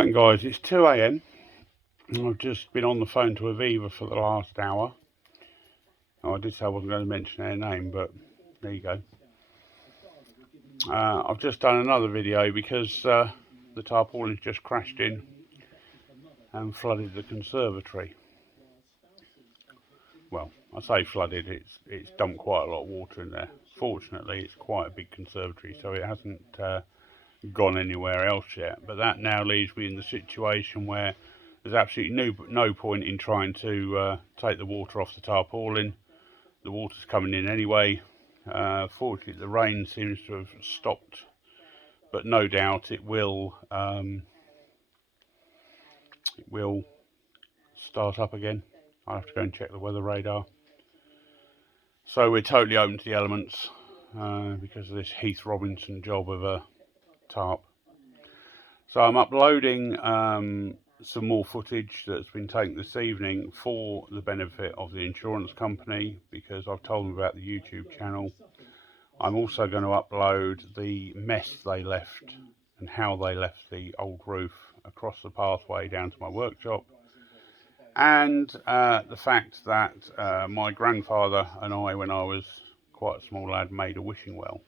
Right guys, it's 2 AM. I've just been on the phone to Aviva for the last hour. Oh, I did say I wasn't going to mention their name, but there you go. I've just done another video because the tarpaulin just crashed in and flooded the conservatory. Well, I say flooded, it's dumped quite a lot of water in there. Fortunately, it's quite a big conservatory, so it hasn't gone anywhere else yet. But that now leaves me in the situation where there's absolutely no point in trying to take the water off the tarpaulin. The water's coming in anyway. Fortunately, the rain seems to have stopped, but no doubt it will start up again. I'll have to go and check the weather radar. So we're totally open to the elements because of this Heath Robinson job of a tarp. So I'm uploading some more footage that's been taken this evening for the benefit of the insurance company, because I've told them about the YouTube channel. I'm also going to upload the mess they left and how they left the old roof across the pathway down to my workshop, and the fact that my grandfather and I, when I was quite a small lad, made a wishing well,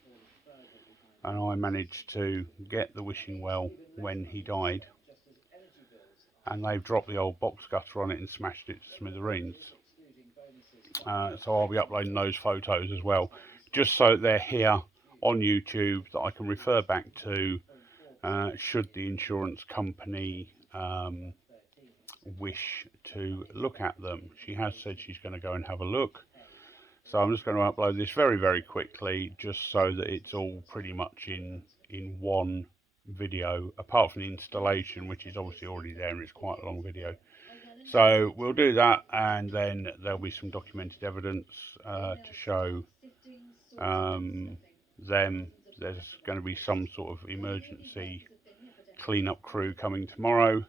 and I managed to get the wishing well when he died, and they've dropped the old box gutter on it and smashed it to smithereens. So I'll be uploading those photos as well, just so they're here on YouTube that I can refer back to should the insurance company wish to look at them. She has said she's going to go and have a look. So I'm just going to upload this very quickly, just so that it's all pretty much in one video, apart from the installation, which is obviously already there and it's quite a long video. So we'll do that, and then there'll be some documented evidence to show them. There's going to be some sort of emergency cleanup crew coming tomorrow,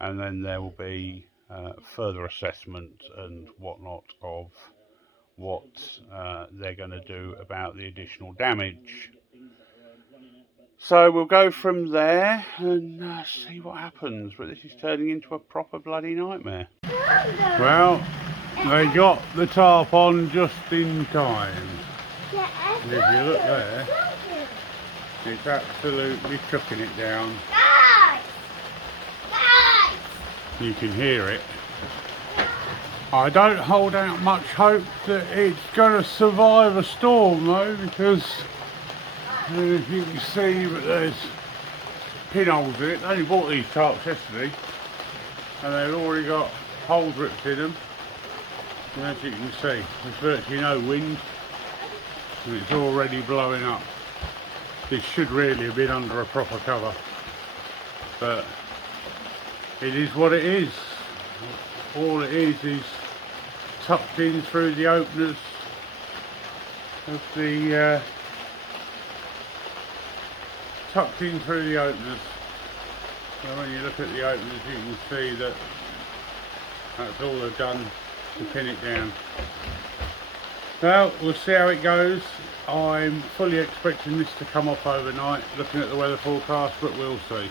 and then there will be further assessment and whatnot of what they're going to do about the additional damage. So we'll go from there and see what happens, but this is turning into a proper bloody nightmare. Well, they got the tarp on just in time. And if you look there, it's absolutely chucking it down. You can hear it. I don't hold out much hope that it's going to survive a storm though, because if you can see that there's pinholes in it. They only bought these tarps yesterday and they've already got holes ripped in them, and as you can see there's virtually no wind and it's already blowing up. This should really have been under a proper cover, but it is what it is. All it is tucked in through the openers of the tucked in through the openers. So when you look at the openers, you can see that that's all they've done to pin it down. Well, we'll see how it goes. I'm fully expecting this to come off overnight, looking at the weather forecast, but we'll see.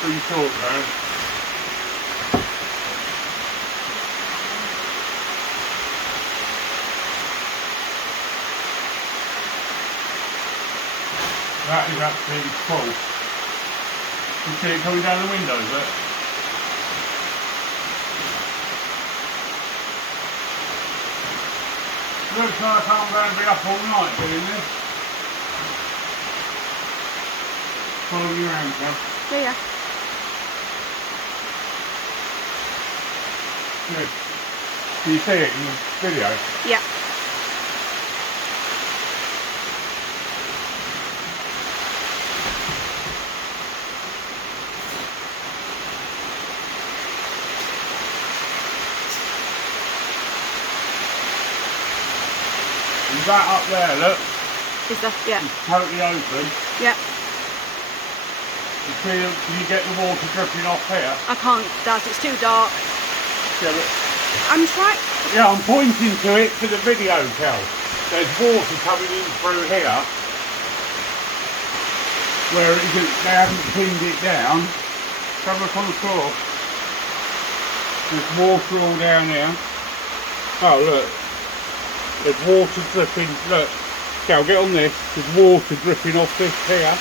Pretty short though. That is absolutely full. You see it coming down the windows there? Looks like I'm going to be up all night doing this. Follow you around, Sam. Yeah. Good. Can you see it in the video? Yeah. Is that up there, look? Is that, yeah. It's totally open. Yeah. You see, can you get the water dripping off here? I can't, Dad, it's too dark. Yeah, but, I'm trying. yeah, I'm pointing to it for the video, Kel. There's water coming in through here where it isn't, they haven't pinned it down. Have a look on the floor. There's water all down here. Oh, look. There's water dripping. Look. Kel, get on this. There's water dripping off this here.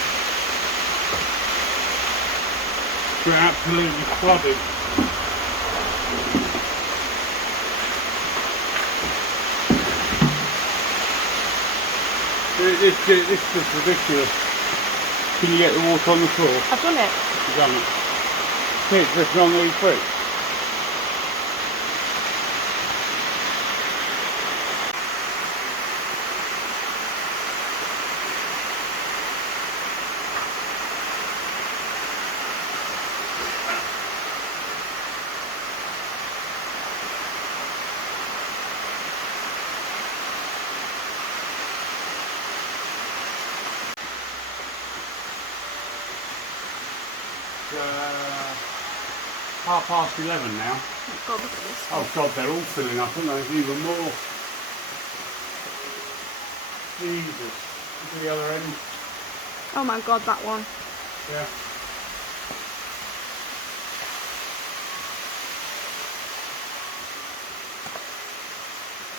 We're absolutely flooded. This is just ridiculous. Can you get the water on the floor? I've done it. You've done it. See it dripping on these bricks. Half past 11 now. Oh God, look at this. Oh God, they're all filling up, aren't they? Even more. Jesus. Look at the other end. Oh my God, that one. Yeah.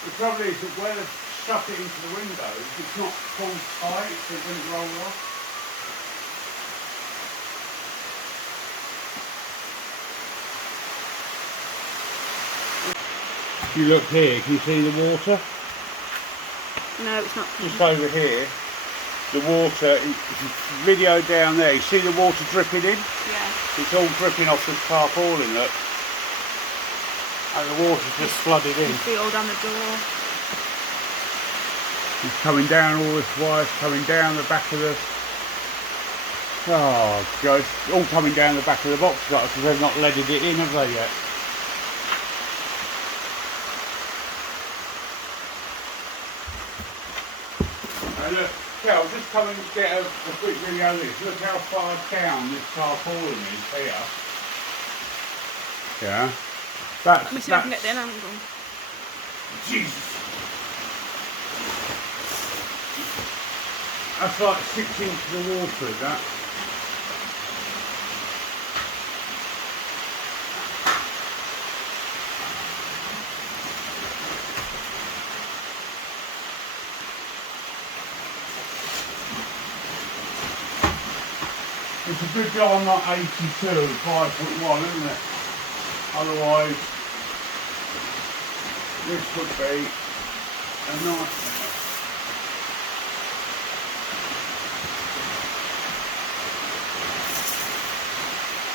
The trouble is that where they've stuck it into the windows, it's not pulled tight, so it wouldn't roll off. If you look here, can you see the water? No, it's not. Just over here, the water, if you video down there, you see the water dripping in? Yeah. It's all dripping off this tarpaulin, look. And the water's just flooded in. You see it all down the door. It's coming down all this wire, coming down the back of the... Oh God, it's all coming down the back of the box cutter because they've not leaded it in, have they yet? And look, Kel, just come and get a quick video of this. Look how far down this tarpaulin is here. Yeah. Let me see if I can get the end angle. Jesus. That's like 6 inches of water, is that? It's a good job I'm not 82 and 5'1", isn't it? Otherwise, this would be a nightmare.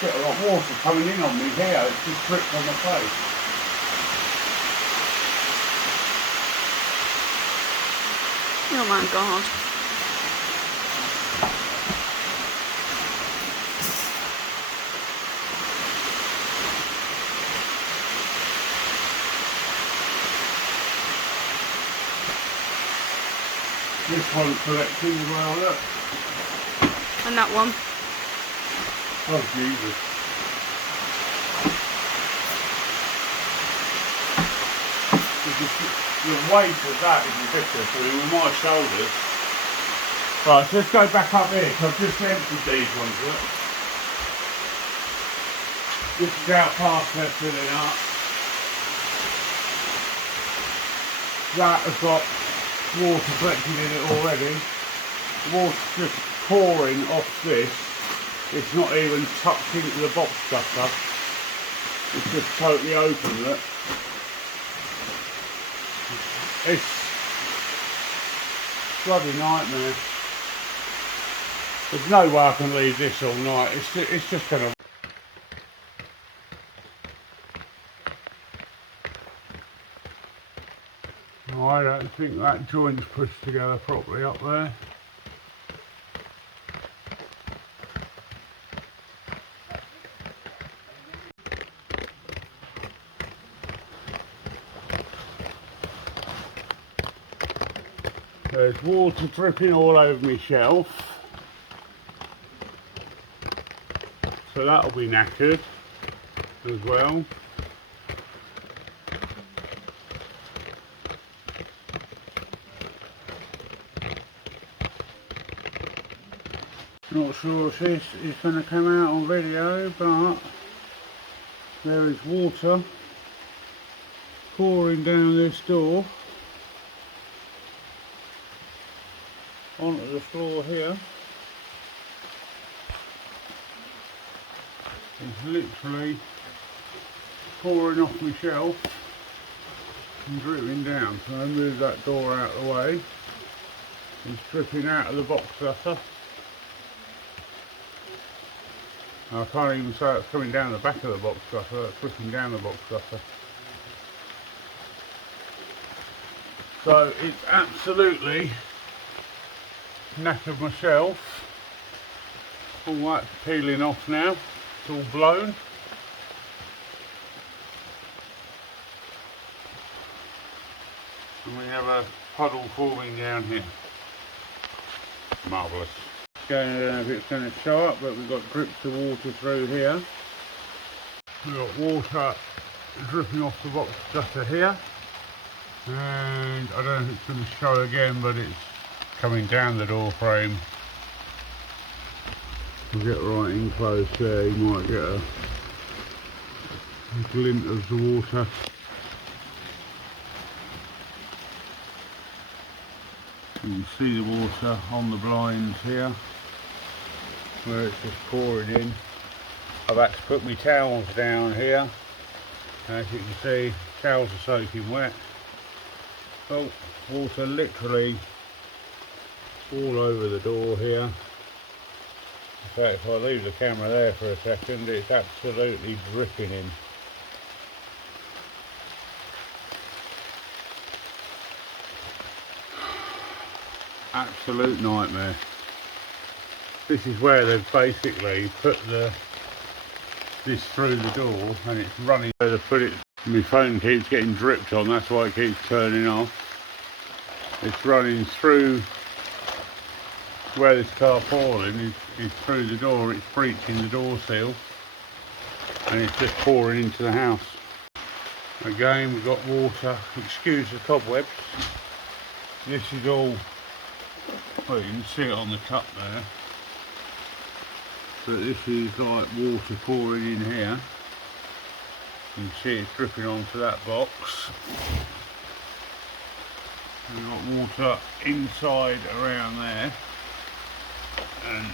Get a lot of water coming in on me here, it's just dripped on my face. Oh my God. This one's collecting as well, look. And that one. Oh Jesus. The weight of that is ridiculous. I mean, with my shoulders. Right, so let's go back up here because I've just emptied these ones, look. This is how fast they're filling up. That has got water collected in it already. The water's just pouring off this. It's not even tucked into the box cutter. It's just totally open, look. It's a bloody nightmare. There's no way I can leave this all night. It's just gonna... I don't think that joint's pushed together properly up there. There's water dripping all over my shelf. so that'll be knackered as well. Not sure if this is going to come out on video, but there is water pouring down this door onto the floor here. It's literally pouring off my shelf and dripping down. So I move that door out of the way. It's dripping out of the box gutter. I can't even say it's coming down the back of the box gutter, it's dripping down the box gutter. So it's absolutely knackered my shelf. All that's peeling off now, it's all blown. And we have a puddle forming down here. Marvellous. I don't know if it's going to show up, but we've got drips of water through here. We've got water dripping off the box gutter here, and I don't know if it's going to show again, but it's coming down the door frame. We'll get right in close there, you might get a glint of the water. You can see the water on the blinds here, where it's just pouring in. I've had to put my towels down here. As you can see, towels are soaking wet. Oh, water literally all over the door here. In fact, if I leave the camera there for a second, it's absolutely dripping in. Absolute nightmare. This is where they've basically put this through the door, and it's running. Where they've put it, my phone keeps getting dripped on, that's why it keeps turning off. It's running through where this tarpaulin is through the door. It's breaching the door seal, and it's just pouring into the house. Again, we've got water. Excuse the cobwebs. This is all, well, you can see it on the cup there, but this is like water pouring in here. You can see it's dripping onto that box. We've got water inside around there, and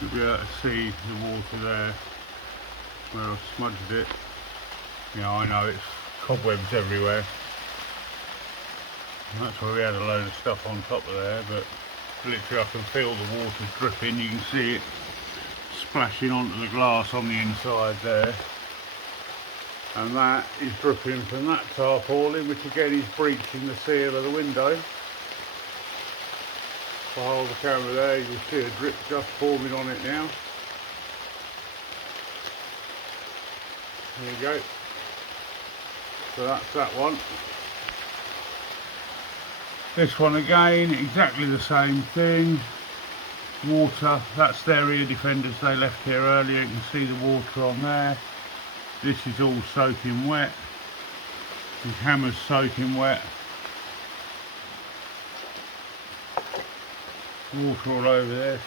you'll be able to see the water there where I've smudged it. Yeah, I know, it's cobwebs everywhere. That's where we had a load of stuff on top of there, but literally I can feel the water dripping. You can see it splashing onto the glass on the inside there, and that is dripping from that tarpaulin, which again is breaching the seal of the window. If I hold the camera there, you can see a drip just forming on it now. There you go. So that's that one. This one again, exactly the same thing. Water, that's their ear defenders they left here earlier. You can see the water on there. This is all soaking wet. This hammer's soaking wet. Water all over this.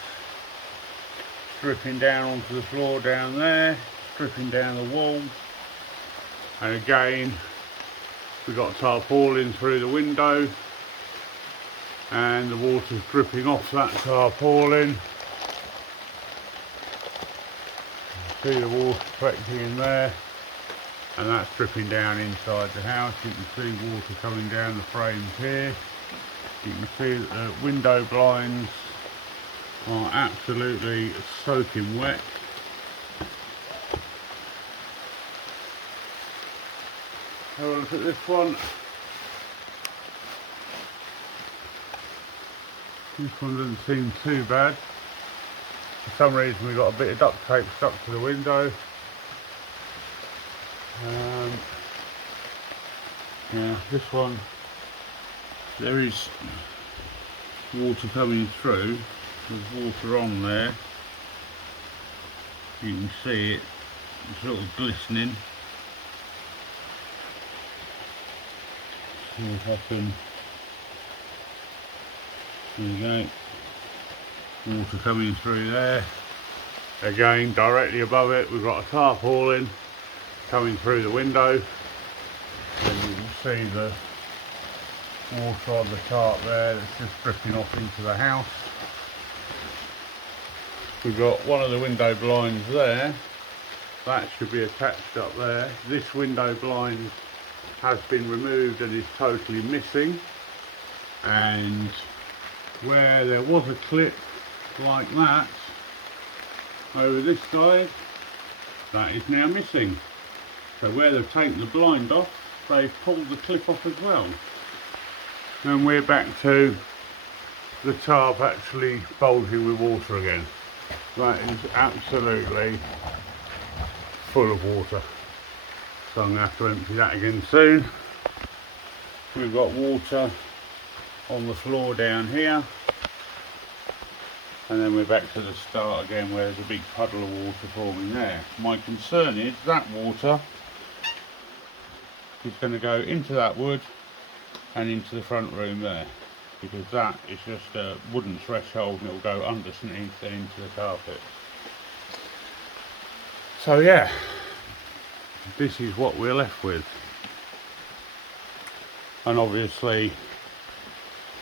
Dripping down onto the floor down there. Dripping down the wall. And again, we've got tarpaulin through the window, and the water's dripping off that tarpaulin. See the water collecting in there, and that's dripping down inside the house. You can see water coming down the frames here. You can see that the window blinds are absolutely soaking wet. Have a look at this one. This one doesn't seem too bad. For some reason we've got a bit of duct tape stuck to the window. Yeah, this one, there is water coming through. There's water on there. You can see it sort of glistening. See if I can. There you go. Water coming through there. Again, directly above it, we've got a tarpaulin coming through the window. And you can see the water on the tarp there that's just dripping off into the house. We've got one of the window blinds there. That should be attached up there. This window blind has been removed and is totally missing. And where there was a clip like that over this side, that is now missing. So where they've taken the blind off, they've pulled the clip off as well. And we're back to the tarp actually bulging with water again. That is absolutely full of water. So I'm going to have to empty that again soon. We've got water on the floor down here. And then we're back to the start again where there's a big puddle of water forming there. My concern is that water is going to go into that wood and into the front room there, because that is just a wooden threshold and it will go underneath and into the carpet. So yeah, this is what we're left with. And obviously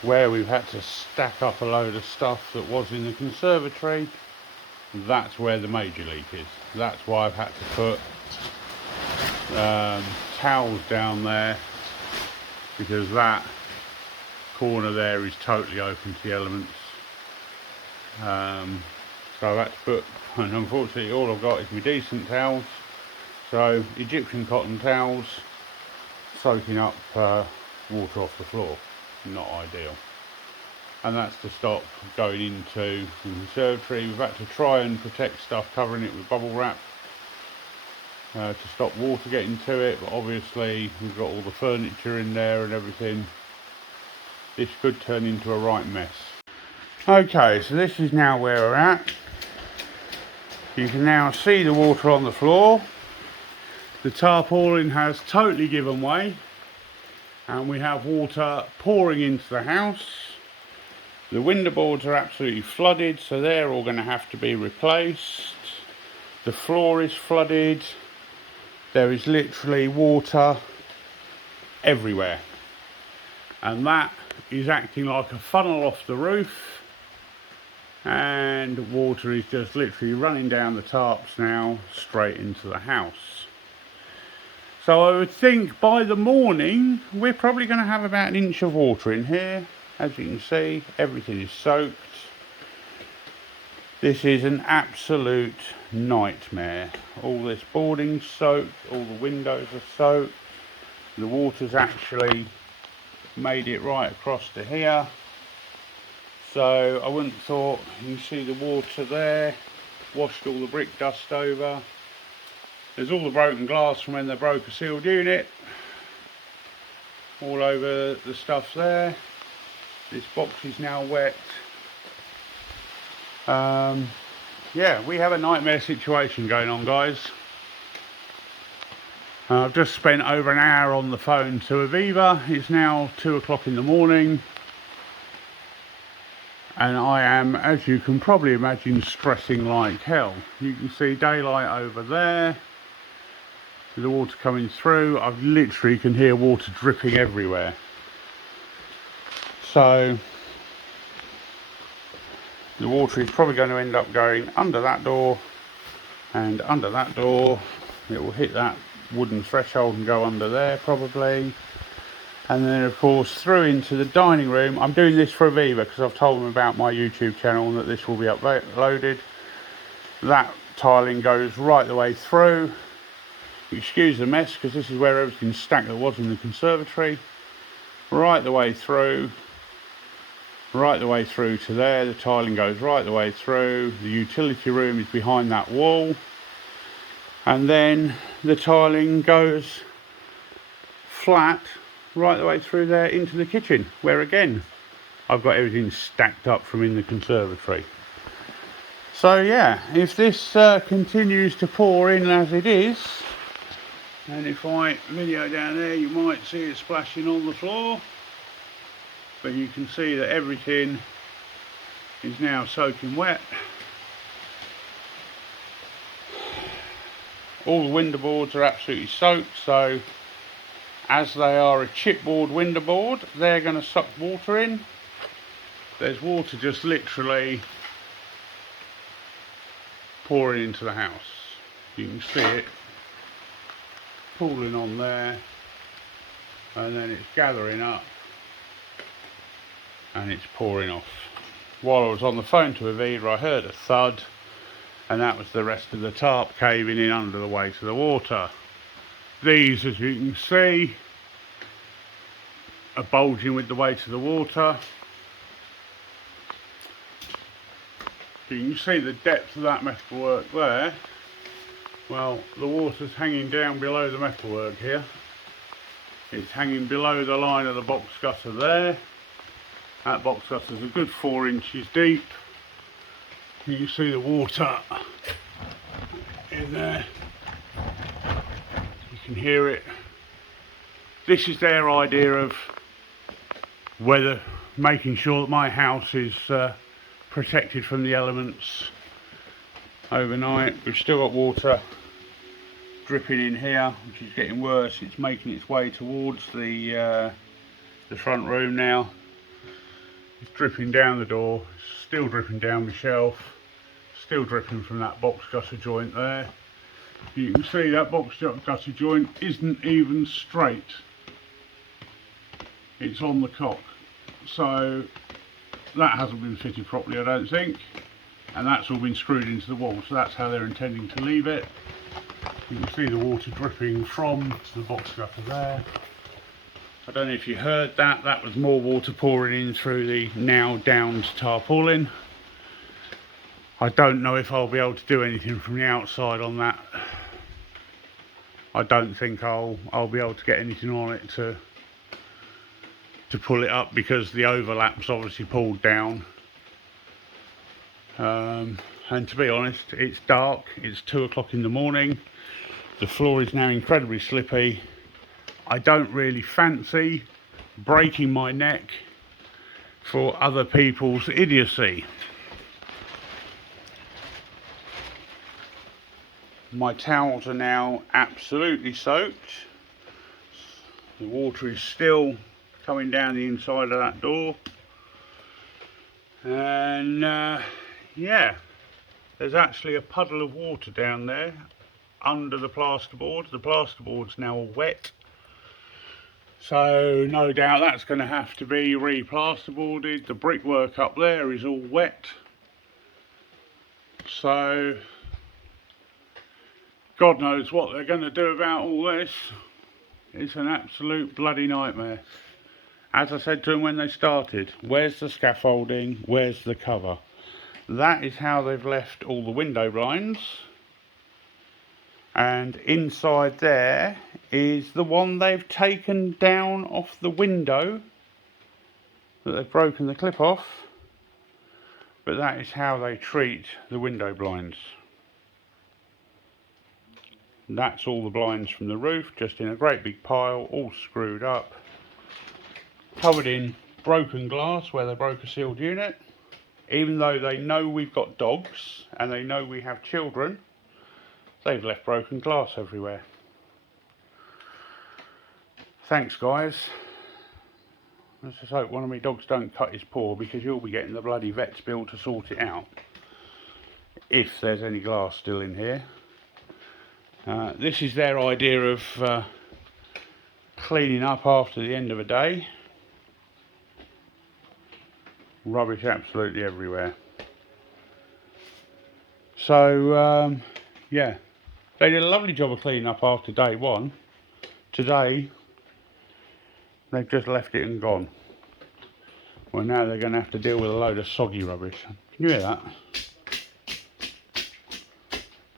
where we've had to stack up a load of stuff that was in the conservatory, that's where the major leak is. That's why I've had to put towels down there, because that corner there is totally open to the elements. So I've had to put, and unfortunately all I've got is my decent towels, so Egyptian cotton towels soaking up water off the floor. Not ideal. And that's to stop going into the conservatory. We've had to try and protect stuff covering it with bubble wrap to stop water getting to it, but obviously we've got all the furniture in there and everything. This could turn into a right mess. Okay, so this is now where we're at. You can now see the water on the floor. The tarpaulin has totally given way and we have water pouring into the house. The window boards are absolutely flooded, so they're all going to have to be replaced. The floor is flooded. There is literally water everywhere, and that is acting like a funnel off the roof, and water is just literally running down the tarps now straight into the house. So I would think by the morning we're probably going to have about an inch of water in here. As you can see, everything is soaked. This is an absolute nightmare. All this boarding's soaked, all the windows are soaked. The water's actually made it right across to here. So I wouldn't thought, you can see the water there, washed all the brick dust over. There's all the broken glass from when they broke a sealed unit, all over the stuff there. This box is now wet. Yeah, we have a nightmare situation going on, guys. I've just spent over an hour on the phone to Aviva. It's now 2 o'clock in the morning. And I am, as you can probably imagine, stressing like hell. You can see daylight over there. The water coming through. I literally can hear water dripping everywhere. So the water is probably going to end up going under that door and under that door. It will hit that wooden threshold and go under there probably. And then of course through into the dining room. I'm doing this for Aviva because I've told them about my YouTube channel and that this will be uploaded. That tiling goes right the way through. Excuse the mess because this is where everything's stacked that was in the conservatory. Right the way through. Right the way through to there. The tiling goes right the way through. The utility room is behind that wall. And then the tiling goes flat right the way through there into the kitchen, where again I've got everything stacked up from in the conservatory. So yeah, if this continues to pour in as it is, and if I video down there, you might see it splashing on the floor, but you can see that everything is now soaking wet. All the window boards are absolutely soaked, so as they are a chipboard window board, they're going to suck water in. There's water just literally pouring into the house. You can see it pooling on there, and then it's gathering up and it's pouring off. While I was on the phone to Aviva, I heard a thud, and that was the rest of the tarp caving in under the weight of the water. These, as you can see, are bulging with the weight of the water. You can see the depth of that metalwork there. Well, the water's hanging down below the metalwork here. It's hanging below the line of the box gutter there. That box gutter is a good 4 inches deep. You can see the water in there. You can hear it. This is their idea of weather, making sure that my house is protected from the elements overnight. We've still got water dripping in here, which is getting worse. It's making its way towards the front room now. It's dripping down the door, it's still dripping down the shelf, still dripping from that box gutter joint there. You can see that box gutter joint isn't even straight. It's on the cock. So that hasn't been fitted properly, I don't think. And that's all been screwed into the wall, so that's how they're intending to leave it. You can see the water dripping from the box gutter there. I don't know if you heard that, that was more water pouring in through the now downed tarpaulin. I don't know if I'll be able to do anything from the outside on that. I don't think I'll be able to get anything on it to pull it up, because the overlap's obviously pulled down. And to be honest, it's dark, it's 2 o'clock in the morning. The floor is now incredibly slippy. I don't really fancy breaking my neck for other people's idiocy. My towels are now absolutely soaked. The water is still coming down the inside of that door. And yeah, there's actually a puddle of water down there under the plasterboard. The plasterboard's now all wet. So no doubt that's going to have to be re-plasterboarded. The brickwork up there is all wet. So God knows what they're going to do about all this. It's an absolute bloody nightmare. As I said to them when they started, where's the scaffolding? Where's the cover? That is how they've left all the window blinds. And inside there is the one they've taken down off the window that they've broken the clip off, but that is how they treat the window blinds. That's all the blinds from the roof, just in a great big pile, all screwed up, covered in broken glass where they broke a sealed unit. Even though they know we've got dogs and they know we have children, they've left broken glass everywhere. Thanks guys. Let's just hope one of my dogs don't cut his paw, because you'll be getting the bloody vet's bill to sort it out. If there's any glass still in here. This is their idea of cleaning up after the end of a day. Rubbish absolutely everywhere. So yeah, they did a lovely job of cleaning up after day one. Today they've just left it and gone. Well, now they're going to have to deal with a load of soggy rubbish. Can you hear that?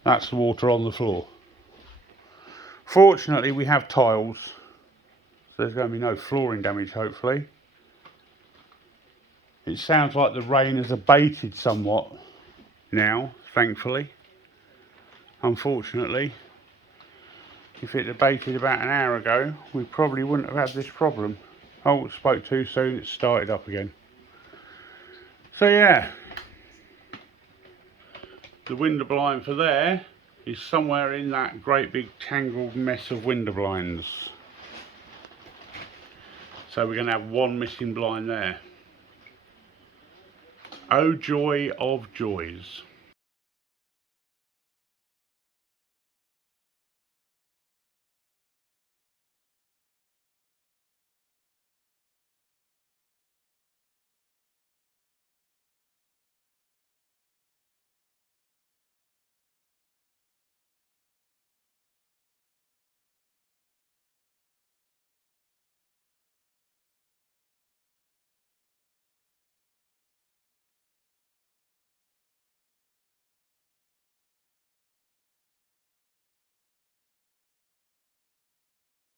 That's the water on the floor. Fortunately we have tiles, so there's going to be no flooring damage, hopefully. It sounds like the rain has abated somewhat now, thankfully. Unfortunately, if it had baited about an hour ago, we probably wouldn't have had this problem. Oh, spoke too soon, it started up again. So yeah, the window blind for there is somewhere in that great big tangled mess of window blinds. So we're going to have one missing blind there. Oh joy of joys.